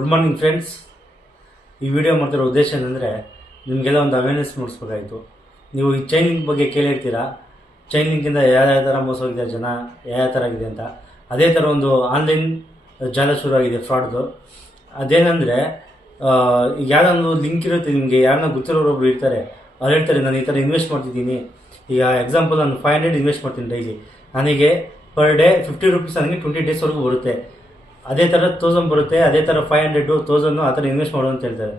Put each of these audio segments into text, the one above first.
Good morning friends ಈ video ಮಾಡ್ತಿರೋ ಉದ್ದೇಶ ಏನಂದರೆ, ನಿಮಗೆಲ್ಲ ಒಂದು ಅವೇರ್ನೆಸ್ ಮೂಡಿಸ್ಬೇಕಾಯಿತು. ನೀವು ಈ ಚೈನ್ ಲಿಂಕ್ ಬಗ್ಗೆ ಕೇಳಿರ್ತೀರಾ? ಚೈನ್ ಲಿಂಕಿಂದ ಯಾವ ಥರ ಮೋಸ ಹೋಗಿದ್ದಾರೆ ಜನ, ಯಾವ ಥರ ಆಗಿದೆ ಅಂತ. ಅದೇ ಥರ ಒಂದು ಆನ್ಲೈನ್ ಜಾಲ ಶುರು ಆಗಿದೆ ಫ್ರಾಡ್ದು ಅದೇನೆಂದರೆ ಈಗ ಯಾವುದೋ ಒಂದು ಲಿಂಕ್ ಇರುತ್ತೆ ನಿಮಗೆ, ಯಾರನ್ನ ಗೊತ್ತಿರೋರೊಬ್ರು ಇರ್ತಾರೆ, ಅವ್ರು ಹೇಳ್ತಾರೆ, ನಾನು ಈ ಥರ ಇನ್ವೆಸ್ಟ್ ಮಾಡ್ತಿದ್ದೀನಿ. ಈಗ ಎಕ್ಸಾಂಪಲ್ ನಾನು ಫೈವ್ ಹಂಡ್ರೆಡ್ ಇನ್ವೆಸ್ಟ್ ಮಾಡ್ತೀನಿ ಡೈಲಿ ನನಗೆ ಪರ್ ಡೇ ಫಿಫ್ಟಿ ರುಪೀಸ್ ನನಗೆ ಟ್ವೆಂಟಿ ಡೇಸ್ವರೆಗೂ ಬರುತ್ತೆ. ಅದೇ ಥರ ತೌಸಂಡ್ ಬರುತ್ತೆ, ಅದೇ ಥರ ಫೈವ್ ಹಂಡ್ರೆಡು ತೌಸಂಡು ಆ ಥರ ಇನ್ವೆಸ್ಟ್ ಮಾಡು ಅಂತ ಹೇಳ್ತಾರೆ.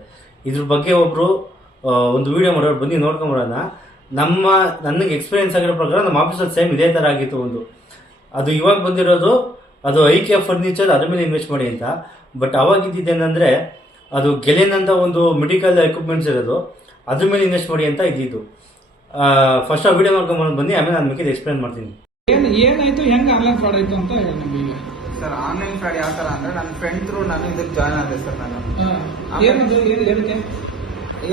ಇದ್ರ ಬಗ್ಗೆ ಒಬ್ಬರು ಒಂದು ವಿಡಿಯೋ ಮಾಡೋರು ಬನ್ನಿ ನೋಡ್ಕೊಂಬರೋಣ ನಮ್ಮ, ನನಗೆ ಎಕ್ಸ್ಪೀರಿಯನ್ಸ್ ಆಗಿರೋ ಪ್ರಕಾರ ನಮ್ಮ ಆಫೀಸಲ್ಲಿ ಸೇಮ್ ಇದೇ ಥರ ಆಗಿತ್ತು ಒಂದು. ಅದು ಇವಾಗ ಬಂದಿರೋದು, ಅದು ಐಕೆ ಫರ್ನಿಚರ್ ಅದ್ರ ಮೇಲೆ ಇನ್ವೆಸ್ಟ್ ಮಾಡಿ ಅಂತ. ಬಟ್ ಅವಾಗ ಅದು ಗೆಲೆನ್ ಒಂದು ಮೆಡಿಕಲ್ ಎಕ್ವಿಪ್ಮೆಂಟ್ಸ್ ಇರೋದು, ಅದ್ರ ಮೇಲೆ ಇನ್ವೆಸ್ಟ್ ಮಾಡಿ ಅಂತ ಇದ್ದಿದ್ದು. ಫಸ್ಟ್ ಆ ವಿಡಿಯೋ ನೋಡ್ಕೊಂಬರೋದು ಬನ್ನಿ, ಆಮೇಲೆ ನಾನು ಮಿಕ್ಕಿದ್ದು ಎಕ್ಸ್ಪ್ಲೇನ್ ಮಾಡ್ತೀನಿ. ಏನು, ಏನಾಯಿತು, ಹೆಂಗೆ ಆನ್ಲೈನ್ ಫ್ರಾಡ್ ಆಯಿತು ಅಂತ ನಮಗೆ ಸರ್ ಆನ್ಲೈನ್ ಫ್ರಾಡ್ ಯಾವ ತರ ಅಂದ್ರೆ ನನ್ನ ಫ್ರೆಂಡ್ ತ್ರೂ ನಾನು ಇದಕ್ಕೆ ಜಾಯ್ನ್ ಆದೆ ಸರ್ ನಾನು. ಏನದು ಏನು ಏನಕ್ಕೆ?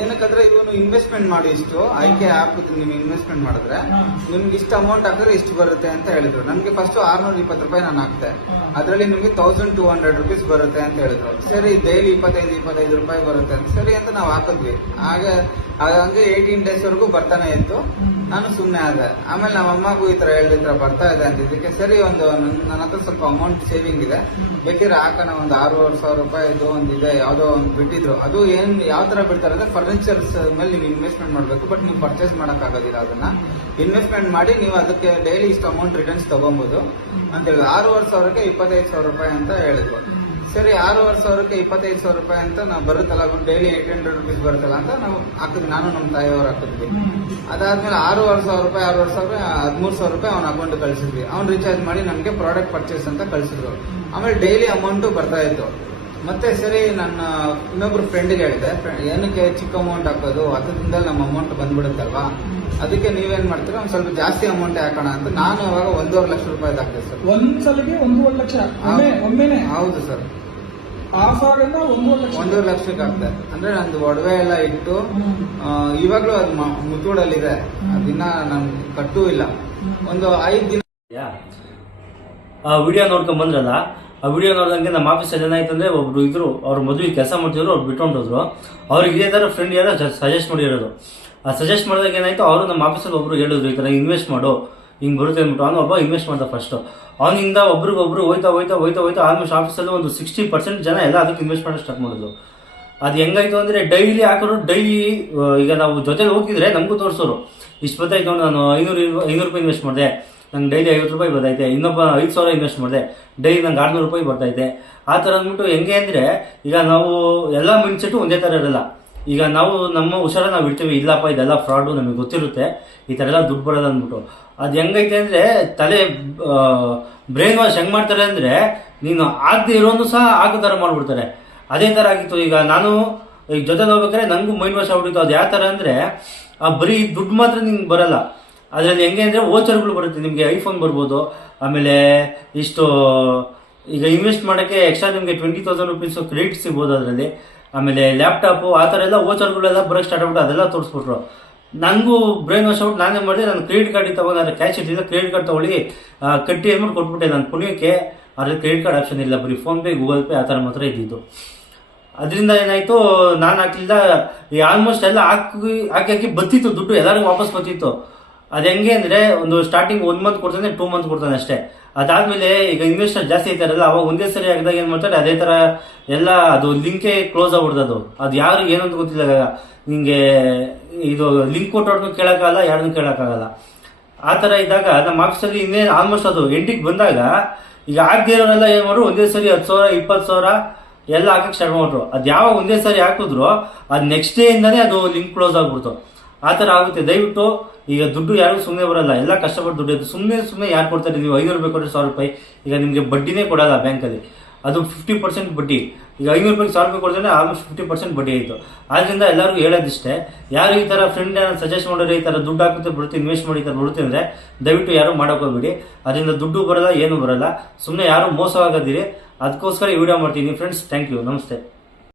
ಏನಕ್ಕಂದ್ರೆ ಇವನು ಇನ್ವೆಸ್ಟ್ಮೆಂಟ್ ಮಾಡಿ ಇಷ್ಟು ಐಕೆ ಆಪ್ ನೀವು ಇನ್ವೆಸ್ಟ್ಮೆಂಟ್ ಮಾಡಿದ್ರೆ. ನಿಮ್ಗೆ ಇಷ್ಟು ಅಮೌಂಟ್ ಹಾಕಿದ್ರೆ ಇಷ್ಟು ಬರುತ್ತೆ ಅಂತ ಹೇಳಿದ್ರು. ನನಗೆ ಫಸ್ಟ್ ಆರ್ನೂರ ಇಪ್ಪತ್ತು ರೂಪಾಯಿ ನಾನು ಹಾಕ್ತೆ ಅದರಲ್ಲಿ ನಿಮಗೆ ತೌಸಂಡ್ ಟೂ ಹಂಡ್ರೆಡ್ ರುಪೀಸ್ ಬರುತ್ತೆ ಅಂತ ಹೇಳಿದ್ರು. ಸರಿ ಡೈಲಿ ಇಪ್ಪತ್ತೈದು ಇಪ್ಪತ್ತೈದು ರೂಪಾಯಿ ಬರುತ್ತೆ ಅಂತ. ಸರಿ ಅಂತ ನಾವು ಹಾಕಿದ್ವಿ. ಆಗ ಹಾಗೆ ಹಂಗೆ ಏಯ್ಟೀನ್ ಡೇಸ್ ವರೆಗೂ ಬರ್ತಾನೆ ಇತ್ತು. ನಾನು ಸುಮ್ಮನೆ ಆದೆ. ಆಮೇಲೆ ನಮ್ಮ ಅಮ್ಮಗೂ ಈ ತರ ಹೇಳಿದ ಬರ್ತಾ ಇದೆ ಅಂತ ಇದಕ್ಕೆ ಸರಿ ಒಂದು ನನ್- ನನ್ನ ಹತ್ರ ಸ್ವಲ್ಪ ಅಮೌಂಟ್ ಸೇವಿಂಗ್ ಇದೆ. ಬೇಕಿದ್ರೆ ಹಾಕೋಣ, ಒಂದು ಆರೂವರೆ ಸಾವಿರ ರೂಪಾಯಿದು ಒಂದು ಇದೆ, ಯಾವುದೋ ಒಂದು ಬಿಟ್ಟಿದ್ರು. ಅದು ಏನು, ಯಾವ ತರ ಬಿಡ್ತಾರೆ ಅಂದರೆ ಫರ್ನಿಚರ್ಸ್ ಮೇಲೆ ನೀವು ಇನ್ವೆಸ್ಟ್ಮೆಂಟ್ ಮಾಡಬೇಕು ಬಟ್ ನೀವು ಪರ್ಚೇಸ್ ಮಾಡೋಕ್ಕಾಗೋದಿಲ್ಲ ಅದನ್ನ. ಇನ್ವೆಸ್ಟ್ಮೆಂಟ್ ಮಾಡಿ ನೀವು ಅದಕ್ಕೆ ಡೈಲಿ ಇಷ್ಟು ಅಮೌಂಟ್ ರಿಟರ್ನ್ಸ್ ತಗೊಬಹುದು ಅಂತ ಹೇಳಿದ್ರು. ಆರೂವರೆ ಸಾವಿರಕ್ಕೆ ಇಪ್ಪತ್ತೈದು ಸಾವಿರ ರೂಪಾಯಿ ಅಂತ ಹೇಳಿದ್ರು. ಸರಿ ಆರೂವರೆ ಸಾವಿರಕ್ಕೆ ಇಪ್ಪತ್ತೈದು ಸಾವಿರ ರೂಪಾಯಿ ಅಂತ ನಾವು ಬರುತ್ತಲ್ಲ ಡೈಲಿ ಏಟ್ ಹಂಡ್ರೆಡ್ ರುಪೀಸ್ ಬರುತ್ತಲ್ಲ ಅಂತ ನಾವು ಹಾಕಿದ್ವಿ. ನಾನು ನಮ್ಮ ತಾಯಿಯವರು ಹಾಕಿದ್ವಿ. ಅದಾದ್ಮೇಲೆ ಆರೂವರೆ ಸಾವಿರ ರೂಪಾಯಿ ಆರೂವರೆ ಸಾವಿರ ಹದಿಮೂರು ಸಾವಿರ ರೂಪಾಯಿ ಅವ್ನ ಅಕೌಂಟ್ ಕಳಿಸಿದ್ವಿ. ಅವ್ನು ರೀಚಾರ್ಜ್ ಮಾಡಿ ನಮಗೆ ಪ್ರಾಡಕ್ಟ್ ಪರ್ಚೇಸ್ ಅಂತ ಕಳಿಸಿದ್ರು. ಆಮೇಲೆ ಡೈಲಿ ಅಮೌಂಟ್ ಬರ್ತಾ ಇತ್ತು. ಮತ್ತೆ ಸರಿ ನನ್ನ ಇನ್ನೊಬ್ರು ಫ್ರೆಂಡ್ಗೆ ಹೇಳಿದೆ ಏನಕ್ಕೆ ಚಿಕ್ಕ ಅಮೌಂಟ್ ಹಾಕೋದು? ಹತ್ತದಿಂದ ನಮ್ಮ ಅಮೌಂಟ್ ಬಂದ್ಬಿಡುತ್ತಲ್ವಾ? ಅದಕ್ಕೆ ನೀವೇನ್ ಮಾಡ್ತೀರಾ? ಒಂದ್ ಸ್ವಲ್ಪ ಜಾಸ್ತಿ ಅಮೌಂಟ್ ಹಾಕೋಣ ಅಂತ. ನಾನು ಅವಾಗ ಒಂದೂವರೆ ಲಕ್ಷ ರೂಪಾಯಿ ಹಾಕಿದೆ ಸರ್. ಒಂದ್ಸಲಿಗೆ ಒಂದೂವರೆ ಲಕ್ಷ. ಒಮ್ಮೆನೆ? ಹೌದು ಸರ್. ಒಂದೂವರೆ ಲಕ್ಷ ಒಂದೂವರೆ ಲಕ್ಷಕ್ಕೆ ಆಗ್ತದೆ ಅಂದ್ರೆ ನಂದು ಒಡವೆ ಎಲ್ಲ ಇಟ್ಟು ಆ, ಇವಾಗ್ಲೂ ಅದು ಮ- ಮುತ್ತೂಡಲ್ಲಿದೆ. ಅದಿನ್ನ ಕಟ್ಟು ಕಟ್ಟೂ ಇಲ್ಲ. ಒಂದು ಐದ್ ದಿನ ಯಾ? ಆ ವಿಡಿಯೋ ನೋಡ್ಕೊಂಡ್ ಬಂದ್ರಲ್ಲ ಆ ವಿಡಿಯೋ ನೋಡಿದಂಗೆ ನಮ್ಮ ಆಫೀಸಲ್ಲಿ ಏನಾಯ್ತು ಅಂದ್ರೆ ಒಬ್ರು ಇದ್ರು ಅವ್ರ ಮದುವೆ ಕೆಲಸ ಮಾಡ್ತಿದ್ರು ಅವ್ರು ಬಿಟ್ಕೊಂಡೋದ್ರು. ಅವ್ರಿಗೆ ಇದೇ ತರ ಫ್ರೆಂಡ್ ಯಾರೋ ಸಜೆಸ್ಟ್ ಮಾಡಿರೋದು. ಆ ಸಜೆಸ್ಟ್ ಮಾಡಿದಾಗ ಏನಾಯ್ತು ಅವರು ನಮ್ಮ ಆಫೀಸಲ್ಲಿ ಒಬ್ರು ಹೇಳಿದ್ರು ಈ ತರ ಇನ್ವೆಸ್ಟ್ ಮಾಡು. ಹಿಂಗ್ ಬರುತ್ತೆ ಅಂದ್ಬಿಟ್ಟು ಅವನು ಒಬ್ಬ ಇನ್ವೆಸ್ಟ್ ಮಾಡ್ದ ಫಸ್ಟು ಅವನಿಂದ ಒಬ್ರಿಗೊಬ್ರು ಹೋಯ್ತಾ ಹೋಯ್ತಾ ಹೋಯ್ತಾ ಹೋಯ್ತಾ ಆಲ್ಮೋಸ್ಟ್ ಆಫೀಸಲ್ಲಿ ಒಂದು ಸಿಕ್ಸ್ಟಿ ಪರ್ಸೆಂಟ್ ಜನ ಎಲ್ಲ ಅದಕ್ಕೆ ಇನ್ವೆಸ್ಟ್ ಮಾಡೋದು ಸ್ಟಾರ್ಟ್ ಮಾಡೋದು ಅದು ಹೆಂಗಾಯ್ತು ಅಂದರೆ ಡೈಲಿ ಹಾಕೋರು ಡೈಲಿ ಈಗ ನಾವು ಜೊತೆಲಿ ಹೋಗಿದ್ರೆ ನಮಗೂ ತೋರಿಸೋರು. ಇಷ್ಟು ಬತ್ತಾಯ್ತು ನಾನು ಐನೂರು ಐನೂರು ರೂಪಾಯಿ ಇನ್ವೆಸ್ಟ್ ಮಾಡಿದೆ. ನಂಗೆ ಡೈಲಿ ಐವತ್ತು ರೂಪಾಯಿ ಬರ್ತೈತೆ ಇನ್ನೊಬ್ಬ ಐದು ಸಾವಿರ ಇನ್ವೆಸ್ಟ್ ಮಾಡಿದೆ. ಡೈಲಿ ನಂಗೆ ಆರುನೂರು ರೂಪಾಯಿ ಬರ್ತೈತೆ ಆ ಥರ ಅಂದ್ಬಿಟ್ಟು ಹೆಂಗೆ ಅಂದರೆ ಈಗ ನಾವು ಎಲ್ಲ ಮೈಂಡ್ಸೆಟ್ಟು ಒಂದೇ ಥರ ಇರಲ್ಲ. ಈಗ ನಾವು ನಮ್ಮ ಹುಷಾರ ನಾವು ಇಡ್ತೀವಿ ಇಲ್ಲಪ್ಪ, ಇದೆಲ್ಲ ಫ್ರಾಡು ನಮಗೆ ಗೊತ್ತಿರುತ್ತೆ. ಈ ಥರ ಎಲ್ಲ ದುಡ್ಡು ಬರೋದು ಅಂದ್ಬಿಟ್ಟು. ಅದು ಹೆಂಗೈತೆ ಅಂದರೆ ತಲೆ ಬ್ರೈನ್ ವಾಶ್ ಹೆಂಗೆ ಮಾಡ್ತಾರೆ ಅಂದರೆ ನೀನು ಆಗದೆ ಇರೋನು ಸಹ ಆಗೋ ಥರ ಮಾಡಿಬಿಡ್ತಾರೆ. ಅದೇ ಥರ ಆಗಿತ್ತು. ಈಗ ನಾನು ಈಗ ಜೊತೆ ಹೋಗ್ಬೇಕಾದ್ರೆ ನನಗೂ ಮೈಂಡ್ ವಾಶ್ ಆಗ್ಬಿಟ್ಟಿತ್ತು. ಅದು ಯಾವ ಥರ ಅಂದರೆ, ಆ ಬರೀ ದುಡ್ಡು ಮಾತ್ರ ನಿಂಗೆ ಬರಲ್ಲ. ಅದರಲ್ಲಿ ಹೆಂಗೆ ಅಂದರೆ ಓಚರ್ಗಳು ಬರುತ್ತೆ. ನಿಮಗೆ ಐಫೋನ್ ಬರ್ಬೋದು. ಆಮೇಲೆ ಇಷ್ಟು, ಈಗ ಇನ್ವೆಸ್ಟ್ ಮಾಡೋಕ್ಕೆ ಎಕ್ಸ್ಟ್ರಾ ನಿಮಗೆ ಟ್ವೆಂಟಿ ತೌಸಂಡ್ ರುಪೀಸು ಕ್ರೆಡಿಟ್ ಸಿಗ್ಬೋದು ಅದರಲ್ಲಿ. ಆಮೇಲೆ ಲ್ಯಾಪ್ಟಾಪು ಆ ಥರ ಎಲ್ಲ ಓಚರ್ಗಳೆಲ್ಲ ಬರೋಕ್ಕೆ ಸ್ಟಾರ್ಟ್ ಆಗ್ಬಿಟ್ಟು ಅದೆಲ್ಲ ತೋರಿಸ್ಬಿಟ್ರು. ನನಗೂ ಬ್ರೈನ್ ವಾಶ್ ಔಟ್ ನಾನೇ ಮಾಡಿದೆ, ನಾನು ಕ್ರೆಡಿಟ್ ಕಾರ್ಡ್ ತಗೊಂಡ್ರೆ ಕ್ಯಾಶ್ ಇಟ್ಟಿಲ್ಲ ಕ್ರೆಡಿಟ್ ಕಾರ್ಡ್ ತಗೊಳ್ಳಿ ಕಟ್ಟಿ ಅಂದ್ಬಿಟ್ಟು ಕೊಟ್ಬಿಟ್ಟೆ ನಾನು ಪುಣ್ಯಕ್ಕೆ. ಅದ್ರಲ್ಲಿ ಕ್ರೆಡಿಟ್ ಕಾರ್ಡ್ ಆಪ್ಷನ್ ಇಲ್ಲ, ಬರೀ ಫೋನ್ಪೇ ಗೂಗಲ್ ಪೇ ಆ ಥರ ಮಾತ್ರ ಇದ್ದಿದ್ದು. ಅದರಿಂದ ಏನಾಯಿತು, ನಾನು ಹಾಕ್ಲಿಲ್ಲ, ಈ ಆಲ್ಮೋಸ್ಟ್ ಎಲ್ಲ ಹಾಕಿ ಹಾಕಿ ಹಾಕಿ ಬತ್ತಿತ್ತು ದುಡ್ಡು, ಎಲ್ಲರಿಗೂ ವಾಪಸ್ ಬತ್ತಿತ್ತು. ಅದು ಹೆಂಗೆ ಅಂದರೆ ಒಂದು ಸ್ಟಾರ್ಟಿಂಗ್ ಒನ್ ಮಂತ್ ಕೊಡ್ತಾನೆ ಟೂ ಮಂತ್ ಕೊಡ್ತಾನೆ ಅಷ್ಟೇ. ಅದಾದ್ಮೇಲೆ ಈಗ ಇನ್ವೆಸ್ಟರ್ ಜಾಸ್ತಿ ಐತಾರಲ್ಲ ಅವಾಗ ಒಂದೇ ಸರಿ ಆಗಿದಾಗ ಏನು ಮಾಡ್ತಾರೆ, ಅದೇ ಥರ ಎಲ್ಲ ಅದು ಲಿಂಕೇ ಕ್ಲೋಸ್ ಆಗ್ಬಿಡ್ದು ಅದು. ಯಾರು ಏನು ಅಂತ ಗೊತ್ತಿಲ್ಲ ನಿಮಗೆ ಇದು ಲಿಂಕ್ ಕೊಟ್ಟವ್ರನ್ನೂ ಕೇಳೋಕ್ಕಾಗಲ್ಲ ಯಾರನ್ನೂ ಕೇಳೋಕ್ಕಾಗಲ್ಲ. ಆ ಥರ ಇದ್ದಾಗ ನಮ್ಮ ಆಫೀಸಲ್ಲಿ ಇನ್ನೇ ಆಲ್ಮೋಸ್ಟ್ ಅದು ಎಂಟಿಗೆ ಬಂದಾಗ ಈಗ ಆಗದೇ ಇರೋರೆಲ್ಲ ಏನು ಮಾಡ್ರು, ಒಂದೇ ಸರಿ ಹತ್ತು ಸಾವಿರ, ಇಪ್ಪತ್ತು ಸಾವಿರ ಎಲ್ಲ ಹಾಕಕ್ಕೆ ಸ್ಟಾರ್ಟ್ ಮಾಡ್ರು ಅದು ಯಾವಾಗ ಒಂದೇ ಸರಿ ಹಾಕಿದ್ರು, ಅದು ನೆಕ್ಸ್ಟ್ ಡೇ ಇಂದಾನೇ ಅದು ಲಿಂಕ್ ಕ್ಲೋಸ್ ಆಗ್ಬಿಡ್ತು. ಆ ಥರ ಆಗುತ್ತೆ. ದಯವಿಟ್ಟು ಈಗ ದುಡ್ಡು ಯಾರಿಗೂ ಸುಮ್ಮನೆ ಬರಲ್ಲ. ಎಲ್ಲ ಕಷ್ಟಪಟ್ಟು ದುಡ್ಡು ಸುಮ್ಮನೆ ಸುಮ್ಮನೆ ಯಾರು ಕೊಡ್ತಾರೆ ನೀವು ಐನೂರು ರೂಪಾಯಿ ಕೊಟ್ಟರೆ ಸಾವಿರ ರೂಪಾಯಿ. ಈಗ ನಿಮಗೆ ಬಡ್ಡಿನೇ ಕೊಡಲ್ಲ ಬ್ಯಾಂಕಲ್ಲಿ ಅದು ಫಿಫ್ಟಿ ಪರ್ಸೆಂಟ್ ಬಡ್ಡಿ. ಈಗ ಐನೂರು ರೂಪಾಯಿ ಸಾವಿರ ರೂಪಾಯಿ ಕೊಡ್ತಾರೆ ಆಲ್ಮೋಸ್ಟ್ ಫಿಫ್ಟಿ ಪರ್ಸೆಂಟ್ ಬಡ್ಡಿ ಆಯಿತು. ಆದ್ದರಿಂದ ಎಲ್ಲರಿಗೂ ಹೇಳೋದಿಷ್ಟೇ, ಯಾರು ಈ ಥರ ಫ್ರೆಂಡ್ ಸಜೆಸ್ಟ್ ಮಾಡೋರು ಈ ಥರ ದುಡ್ಡು ಹಾಕುತ್ತೆ ಬರುತ್ತೆ ಇನ್ವೆಸ್ಟ್ ಮಾಡಿ ಈ ಥರ ಬರುತ್ತೆ ಅಂದರೆ ದಯವಿಟ್ಟು ಯಾರು ಮಾಡೋಕ್ಕೋಗ್ಬೇಡಿ ಅದರಿಂದ ದುಡ್ಡು ಬರಲ್ಲ, ಏನು ಬರಲ್ಲ. ಸುಮ್ಮನೆ ಯಾರು ಆಗೋದಿರಿ. ಅದಕ್ಕೋಸ್ಕರ ಈ ವಿಡಿಯೋ ಮಾಡ್ತೀನಿ. ಫ್ರೆಂಡ್ಸ್ ಥ್ಯಾಂಕ್ ಯು ನಮಸ್ತೆ.